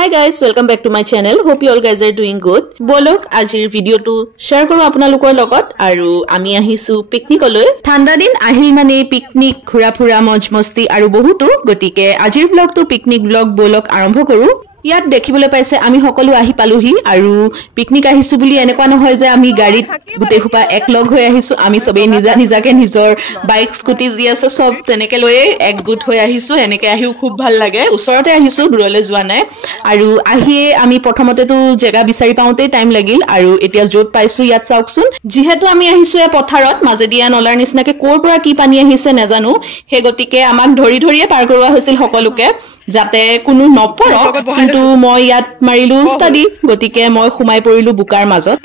Hi guys, welcome back to my channel. Hope you all guys are doing good. Bolok ajir video to share koru apnalokor logot aru ami ahisu picnic oloi. Thanda din ahil mane picnic khura phura moj mosti aru bohutu gotike ajir vlog to picnic vlog bolok arambho koru. ইয়াত দেখিবলৈ পাইছে আমি সকলো আহি পালোহি আৰু picnic আহিছো বুলি এনেকুৱা নহয় যে আমি গাড়ীত গুটে খুপা এক লগ হৈ আহিছো আমি সবে নিজা নিজাকে নিজৰ বাইক স্কুটি যি আছে সব তেনেকে লৈ এক গুট হৈ আহিছো এনেকে আহিও খুব ভাল লাগে ওচৰতে আহিছো দূৰলৈ যোৱা নাই আৰু আহিয়ে আমি প্ৰথমতেটো জেগা বিচাৰি পাওঁতে টাইম লাগিল আৰু এতিয়া যত পাইছো ইয়াত চাওকচোন যিহেতু আমি আহিছো এ পথাৰত মাজেদিয়া নলাৰ নিচিনাকে কোৰ পৰা কি পানী আহিছে নেজানো হে গতিকে আমাক ধৰি ধৰিয়ে পাৰ কৰোৱা হৈছিল সকলোকে যাতে কোনো নপৰক কিন্তু মই ইয়াত মাৰিলো ষ্টাডি গতিকে মই খুমাই পৰিলো বুকাৰ মাজত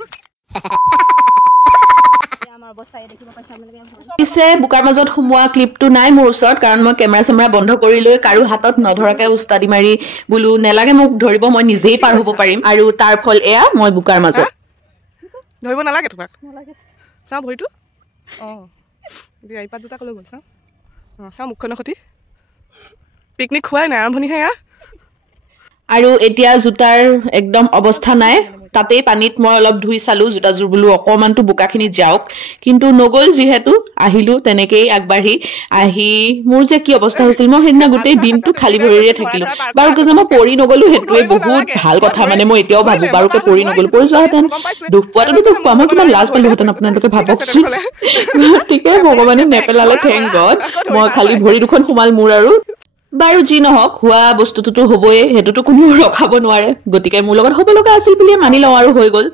পিছে বুকাৰ মাজত খুমোৱা ক্লিপটো নাই মোৰ ওচৰত কাৰণ মই কেমেৰা চেমেৰা বন্ধ কৰি লৈ কাৰো হাতত নধৰাকে উস্তাদি মাৰি বুলু নেলাগে মোক ধৰিব মই নিজেই পাৰ হ'ব পাৰিম আৰু তাৰ ফল এয়া মই বুকাৰ মাজত ধৰিব নালাগে তোমাক নালাগে চাও ভৰিটো দি আইপা দুটা কলৈ গল চাও মুখখন খতি পিকনিক খুৱাই নাই আৰম্ভণিহে আৰু এতিয়া জুতাৰ একদম অৱস্থা নাই তাতে পানীত মই অলপ ধুই চালো জুতাজুৰ বুলু অকমানটো বুকাখিনি যাওক কিন্তু নগল যিহেতু আহিলো তেনেকেই আগবাঢ়ি আহি মোৰ যে কি অৱস্থা হৈছিল মই হেদিনা গোটেই দিনটো খালি ভৰিৰে থাকিলো বাৰুকে যে মই পৰি নগলো হেতুৱে বহুত ভাল কথা মানে মই এতিয়াও ভাবো বাৰুকে পৰি নগলো পৰি যোৱাহেঁতেন দুখ পোৱাটো দুখ পোৱা মই কিমান লাজ পালোহেঁতেন আপোনালোকে ভাবকচোন গতিকে ভগৱানে নেপেলালে থেংক গড মই খালি ভৰি দুখন সোমাল মোৰ আৰু বাৰু যি নহওক হোৱা বস্তুটো হ'বই হেতুটো কোনো ৰখাব নোৱাৰে গতিকে মোৰ লগত হ'ব লগা আছিল বুলি মানি লওঁ আৰু হৈ গ'ল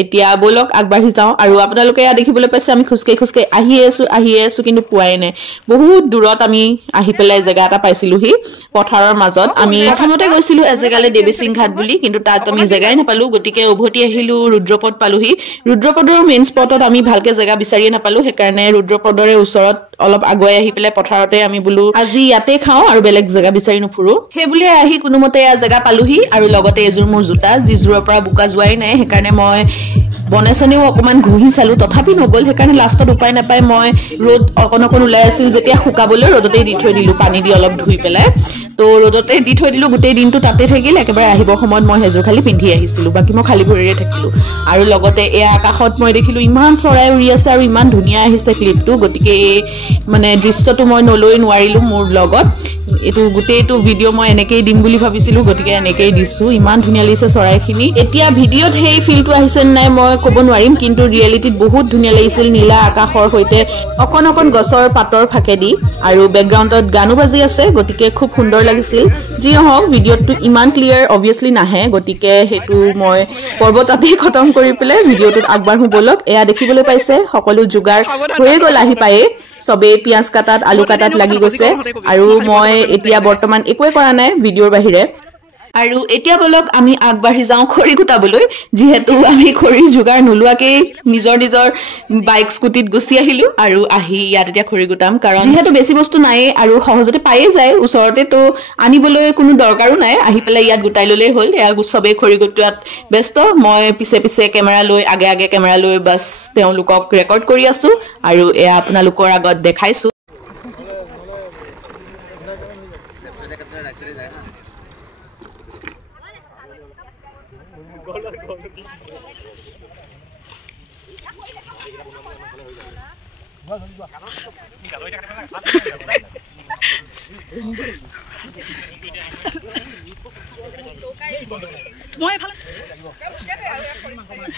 এতিয়া বলক আগবাঢ়ি যাওঁ আৰু আপোনালোকে দেখিবলৈ পাইছে আমি খুসকে আহি আছো কিন্তু পোৱাই নাই বহুত দূৰত আমি আহি পেলাই জেগা এটা পাইছিলোহি পথাৰৰ মাজত আমি প্ৰথমতে গৈছিলো এজেগালে দেৱীসিং ঘাট বুলি কিন্তু তাত আমি জেগাই নাপালো গতিকে উভতি আহিলো ৰুদ্ৰপদ পালোহি ৰুদ্ৰপদৰ মেইন স্পটত আমি ভালকে জেগা বিচাৰিয়ে নাপালো সেইকাৰণে ৰুদ্ৰপদৰে ওচৰত অলপ আগুৱাই আহি পেলাই পথাৰতে আমি বুলু আজি ইয়াতে খাওঁ আৰু বেলেগ জেগা বিচাৰি নুফুৰো সেইবুলি আহি কোনোমতে জেগা পালোহি আৰু লগতে এজোৰ মোৰ জোতা যিজোৰৰ পৰা বুকা যোৱাই নাই সেইকাৰণে মই বনেছনেও অকমান ঘুহি চালো তথাপি নগল সেইকাৰণে লাষ্টত উপায় নাপায় মই ৰ'দ অকণ ওলাই আছিল যেতিয়া শুকাবলৈ ৰ'দতেই দি থৈ দিলো পানী দি অলপ ধুই পেলাই তো ৰ'দতে দি থৈ দিলো গোটেই দিনটো তাতে থাকিল একেবাৰে আহিবৰ সময়ত মই হেজোৰ খালি পিন্ধি আহিছিলো বাকি মই খালি ভৰিৰে থাকিলো আৰু লগতে এয়া আকাশত মই দেখিলো ইমান চৰাই উৰি আছে আৰু ইমান ধুনীয়া আহিছে ক্লিপটো গতিকে মানে দৃশ্যটো মই নলৈ নোৱাৰিলো মোৰ লগত এটো গোটেইটো ভিডিও মই এনেকেই দিম বুলি ভাবিছিলো গতিকে এনেকেই দিছো ইমান ধুনীয়া লাগিছে চৰাইখিনি এতিয়া ভিডিওত হেই ফিলটো আহিছে নাই মই ক'ব নোৱাৰিম কিন্তু ৰিয়েলিটিত বহুত ধুনীয়া লাগিছিল নীলা আকাশৰ হৈতে অকণ গছৰ পাতৰ ফাকেদি আৰু বেকগ্ৰাউণ্ডত গানো বাজি আছে গতিকে খুব সুন্দৰ লাগিছিল যি হওক ভিডিওটো ইমান ক্লিয়াৰ অবভিয়াসলি নাহে গতিকে হেতু মই পৰ্বতাতেই খতম কৰি পেলাই ভিডিওটোত আগবাঢ়ো বলক এয়া দেখিবলৈ পাইছে সকলো যোগাৰ হৈ গল আহি পায়ে সবে পিয়াজ কাটাত আলু কাটাত লাগি গৈছে আৰু মই এতিয়া বৰ্তমান একোৱে কৰা নাই ভিডিওৰ বাহিৰে আৰু এতিয়া বলক আমি আগবাঢ়ি যাওঁ খৰি গুটাবলৈ যিহেতু আমি খৰি যোগাৰ নোলোৱাকে নিজৰ বাইক স্কুটিত গুছি আহিলো আৰু আহি ইয়াত এতিয়া খৰি গুটাম কাৰণ যিহেতু বেছি বস্তু নাই আৰু সহজতে পায়ে যায় ওচৰতে তো আনিবলৈ কোনো দৰকাৰো নাই আহি পেলাই ইয়াত গুটাই ললেই হ'ল এয়া সবে খৰি গুটোৱাত ব্যস্ত মই পিছে কেমেৰা লৈ আগে কেমেৰা লৈ বাস তেওঁলোকক ৰেকৰ্ড কৰি আছো আৰু এয়া আপোনালোকৰ আগত দেখাইছো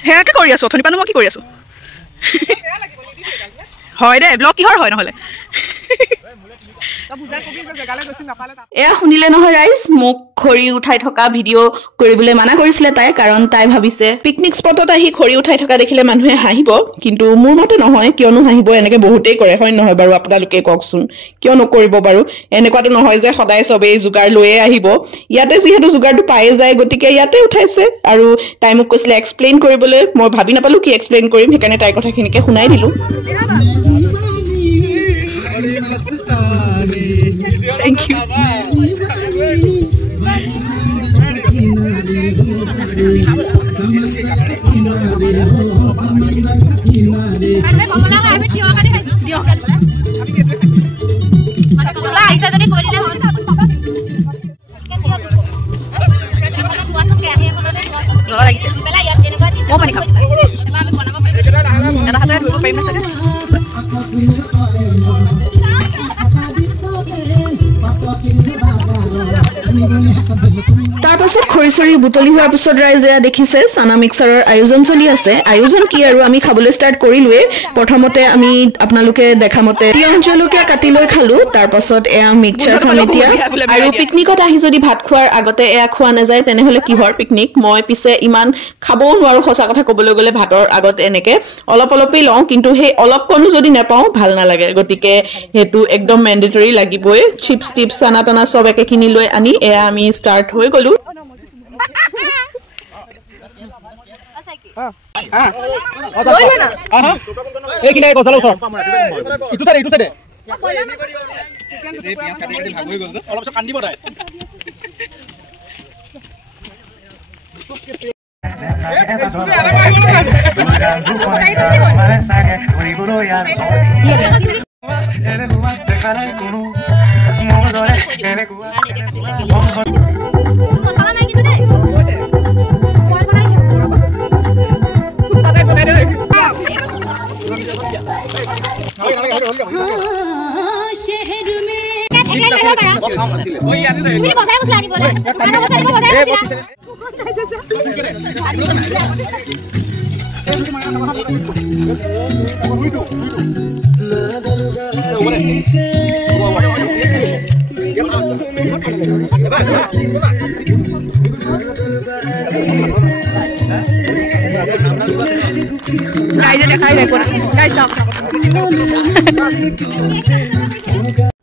হেয়াকে কৰি আছো অথনি পানো মই কি কৰি আছো হয় দে ব্লগ কিহৰ হয় নহলে এয়া শুনিলে নহয় ৰাইজ মোক খৰি উঠাই থকা ভিডিও কৰিবলৈ মানা কৰিছিলে তাই কাৰণ তাই ভাবিছে পিকনিক স্পটত আহি খৰি উঠাই থকা দেখিলে মানুহে হাঁহিব কিন্তু মোৰ মতে নহয় কিয়নো হাঁহিব এনেকে বহুতেই কৰে হয় নহয় বাৰু আপোনালোকে কওকচোন কিয় নকৰিব বাৰু এনেকুৱাটো নহয় যে সদায় সবেই যোগাৰ লৈয়ে আহিব ইয়াতে যিহেতু যোগাৰটো পায়ে যায় গতিকে ইয়াতে উঠাইছে আৰু তাই মোক কৈছিলে এক্সপ্লেইন কৰিবলৈ মই ভাবি নাপালো কি এক্সপ্লেইন কৰিম সেইকাৰণে তাইৰ কথাখিনিকে শুনাই দিলো Thank you. মই পানী খাম এটা হাতে ধৰিব পাৰিম চাগে তাৰ পাছত খৰিচৰি বুটলি হোৱাৰ পিছত ৰাইজে দেখিছে চানা মিক্সাৰৰ আয়োজন চলি আছে আয়োজন কি আৰু আমি খাবলৈ ষ্টাৰ্ট কৰিলোৱে প্ৰথমতে আমি আপোনালোকে দেখা মতে তিয়ঁহ জলকীয়া কাটি লৈ খালো তাৰ পাছত এয়া মিক্সচাৰ খাম এতিয়া আৰু পিকনিকত আহি যদি ভাত খোৱাৰ আগতে এয়া খোৱা নাযায় তেনেহলে কিহৰ পিকনিক মই পিছে ইমান খাবও নোৱাৰো সঁচা কথা ক'বলৈ গ'লে ভাতৰ আগত এনেকে অলপ অলপেই লওঁ কিন্তু সেই অলপ কণো যদি নেপাওঁ ভাল নালাগে গতিকে হেতু একদম মেন্ডেটৰি লাগিবই চিপছ টিপছ চানা টানা সব একে কিনি লৈ আনি এয়া আমি ষ্টাৰ্ট হৈ গ'লো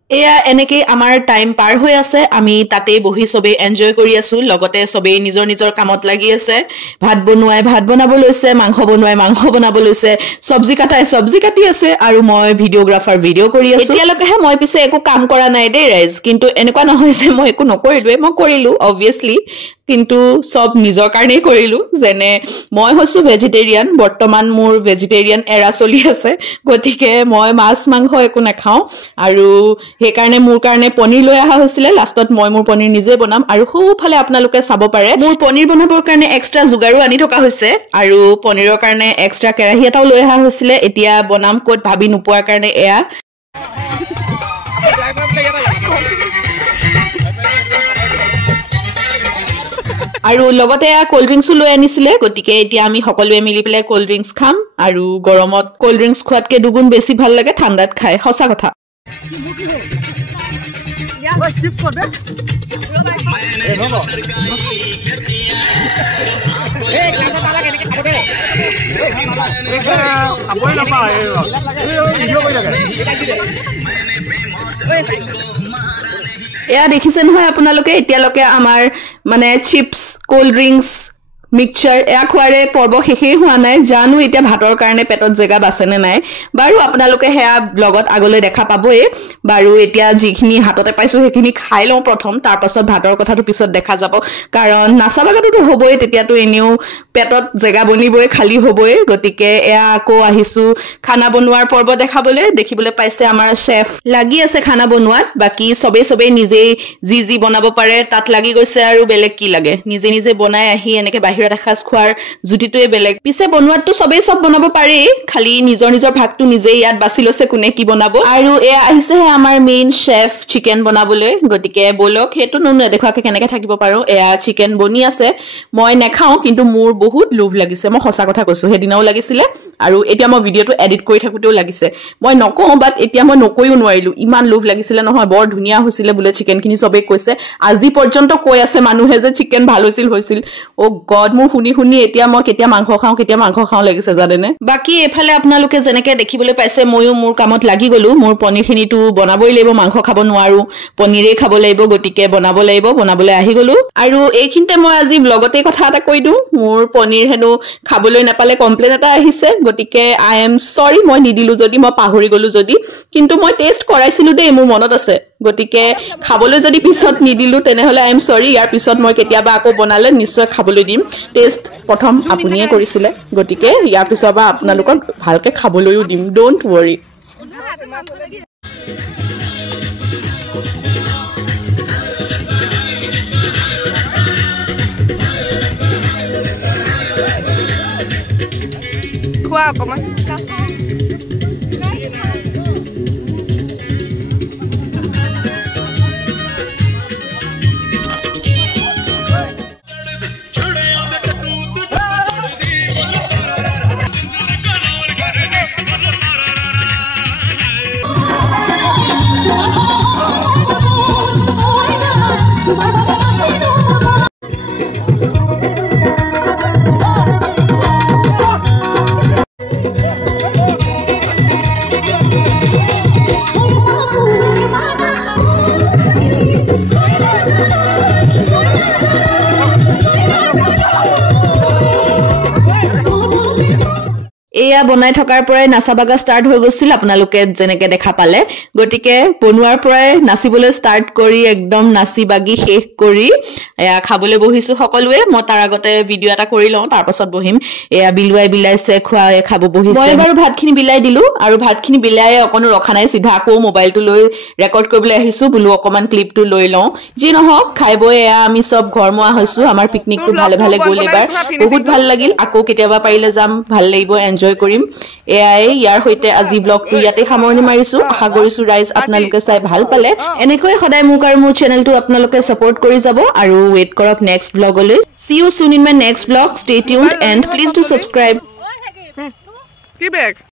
এয়া এনেকৈ আমাৰ টাইম পাৰ হৈ আছে আমি তাতে বহি সবে এনজয় কৰি আছো লগতে সবে নিজৰ নিজৰ কামত লাগি আছে ভাত বনোৱাই ভাত বনাব লৈছে মাংস বনোৱাই মাংস বনাব লৈছে সবজি কাটাই সবজি কাটি আছে আৰু মই ভিডিওগ্ৰাফাৰ ভিডিও কৰি আছো এতিয়ালৈকে মই পিছে একো কাম কৰা নাই দেই ৰাইজ কিন্তু এনেকুৱা নহয় যে মই একো নকৰিলোৱে মই কৰিলো অবভিয়াছলি কিন্তু সব নিজৰ কাৰণেই কৰিলো যেনে মই হৈছো ভেজিটেৰিয়ান বৰ্তমান মোৰ ভেজিটেৰিয়ান এৰা চলি আছে গতিকে মই মাছ মাংস একো নাখাওঁ আৰু সেই কাৰণে মোৰ কাৰণে পনীৰ লৈ অহা হৈছিলে লাষ্টত মই মোৰ পনীৰ নিজে বনাম আৰু খুবফালে আপোনালোকে চাব পাৰে মোৰ পনীৰ বনাবৰ কাৰণে এক্সট্ৰা যোগাৰো আনি থকা হৈছে আৰু পনীৰৰ কাৰণে এক্সট্ৰা কেৰাহী এটাও লৈ অহা হৈছিলে এতিয়া বনাম ক'ত ভাবি নোপোৱাৰ কাৰণে এয়া আৰু লগতে এয়া কোল্ড ড্ৰিংকছো লৈ আনিছিলে গতিকে এতিয়া আমি সকলোৱে মিলি পেলাই কোল্ড ড্ৰিংকছ খাম আৰু গৰমত কোল্ড ড্ৰিংকছ খোৱাতকৈ দুগুণ বেছি ভাল লাগে ঠাণ্ডাত খাই সঁচা কথা এয়া দেখিছে নহয় আপোনালোকে এতিয়ালৈকে আমাৰ মানে চিপছ কোল্ড ড্ৰিংকছ মিক্সচাৰ এয়া খোৱাৰে পৰ্ব শেষেই হোৱা নাই জানো এতিয়া ভাতৰ কাৰণে পেটত জেগা বাছেনে নাই বাৰু আপোনালোকে সেয়া ব্লগত আগলৈ দেখা পাবই বাৰু এতিয়া যিখিনি হাততে পাইছো সেইখিনি খাই লওঁ প্ৰথম তাৰ পাছত ভাতৰ কথাটো পিছত দেখা যাব কাৰণ নাচাবাগতো হ'বই তেতিয়াতো এনেও পেটত জেগা বনিবই খালী হ'বই গতিকে এয়া আকৌ আহিছো খানা বনোৱাৰ পৰ্ব দেখিবলৈ পাইছে আমাৰ চেফ লাগি আছে খানা বনোৱাত বাকি সবেই নিজেই যি বনাব পাৰে তাত লাগি গৈছে আৰু বেলেগ কি লাগে নিজে বনাই আহি এনেকে বাহিৰত এসাজ খোৱাৰ জুতিটোৱে বেলেগ পিছে বনোৱাতটো সবেই সব বনাব পাৰি খালি নিজৰ ভাগটো নিজে ইয়াত বাছি লৈছে কোনে কি বনাব আৰু এয়া আহিছে আমাৰ মেইন চেফ চিকেন বনাবলৈ গতিকে বলক সেইটো নেদেখুৱাকে কেনেকে থাকিব পাৰো এয়া চিকেন বনি আছে মই নেখাওঁ কিন্তু মোৰ বহুত লোভ লাগিছে মই সঁচা কথা কৈছো সেইদিনাও লাগিছিলে আৰু এতিয়া মই ভিডিওটো এডিট কৰি থাকোতেও লাগিছে মই নকওঁ বাট এতিয়া মই নকৈও নোৱাৰিলো ইমান লোভ লাগিছিলে নহয় বৰ ধুনীয়া হৈছিলে বোলে চিকেনখিনি সবেই কৈছে আজি পৰ্যন্ত কৈ আছে মানুহে যে চিকেন ভাল হৈছিল ও গড মোৰ শুনি এতিয়া মই কেতিয়া মাংস খাওঁ লাগিছে জানেনে বাকি এফালে আপোনালোকে যেনেকে দেখিবলৈ পাইছে ময়ো মোৰ কামত লাগি গলো মোৰ পনীৰখিনিটো বনাবই লাগিব মাংস খাব নোৱাৰো পনীৰে খাব লাগিব গতিকে বনাবলৈ আহি গলো আৰু এইখিনিতে মই আজি ব্লগতে কথা এটা কৈ দিওঁ মোৰ পনীৰ হেনো খাবলৈ নাপালে কমপ্লেইন এটা আহিছে গতিকে আই এম সৰি মই নিদিলো যদি মই পাহৰি গলো যদি কিন্তু মই টেষ্ট কৰাইছিলো দেই মোৰ মনত আছে গতিকে খাবলৈ যদি পিছত নিদিলো তেনেহলে আই এম সৰি ইয়াৰ পিছত মই কেতিয়াবা আকৌ বনালে নিশ্চয় খাবলৈ দিম টেষ্ট প্ৰথম আপুনিয়ে কৰিছিলে গতিকে ইয়াৰ পিছৰ পৰা আপোনালোকক ভালকে খাবলৈও দিম ডোন্ট ৱৰি খোৱা অকণমান এয়া বনাই থকাৰ পৰাই নাচা বাগা ষ্টাৰ্ট হৈ গৈছিল আপোনালোকে যেনেকে দেখা পালে গতিকে বনোৱাৰ পৰাই নাচিবলৈ ষ্টাৰ্ট কৰি একদম নাচি বাগি শেষ কৰি এয়া খাবলৈ বহিছো সকলোৱে মই তাৰ আগতে ভিডিঅ' এটা কৰি লওঁ তাৰ পাছত বহিম এয়া বিলুৱাই বিলাইছে খোৱাই খাব বহিছে মই বাৰু ভাতখিনি বিলাই দিলো আৰু ভাতখিনি বিলাই অকনো ৰখা নাই সিধা আকৌ মোবাইলটো লৈ ৰেকৰ্ড কৰিবলৈ আহিছো বুলো অকমান ক্লিপটো লৈ লওঁ যি নহওক খাই বৈ এয়া আমি সব ঘৰমোৱা হৈছো আমাৰ পিকনিকটো ভালে ভালে গ'ল এবাৰ বহুত ভাল লাগিল আকৌ কেতিয়াবা পাৰিলে যাম ভাল লাগিব এনজয় কৰিম এয়াই ইয়াৰ হৈতে আজি ব্লগটো ইয়াতে সামৰণি মাৰিছো আশা কৰিছো ৰাইজ আপোনালোকে চাই ভাল পালে এনেকৈ সদায় মোক আৰু মোৰ চেনেলটো আপোনালোকে সাপোৰ্ট কৰি যাব আৰু ৱেট কৰক next ব্লগলৈ see you soon in my next vlog stay tuned and please do subscribe কি বেগ